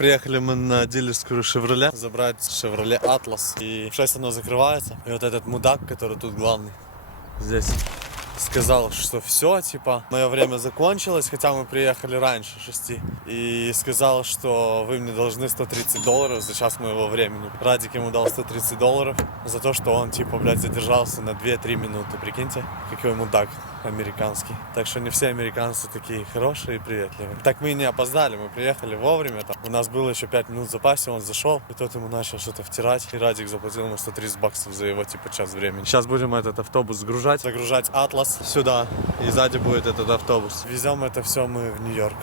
Приехали мы на дилерскую Chevrolet забрать Chevrolet Atlas. И в 6 оно закрывается. И вот этот мудак, который тут главный, здесь сказал, что все, типа, мое время закончилось, хотя мы приехали раньше 6. И сказал, что вы мне должны $130 за час моего времени. Радик ему дал $130 за то, что он, типа, блядь, задержался на 2-3 минуты. Прикиньте, какой мудак американский. Так что не все американцы такие хорошие и приветливые. Так мы и не опоздали, мы приехали вовремя. Там. У нас было еще 5 минут в запасе, он зашел, и тот ему начал что-то втирать. И Радик заплатил ему $130 за его, типа, час времени. Сейчас будем этот автобус загружать. Атлас сюда, и сзади будет этот автобус. Везем это все мы в Нью-Йорк.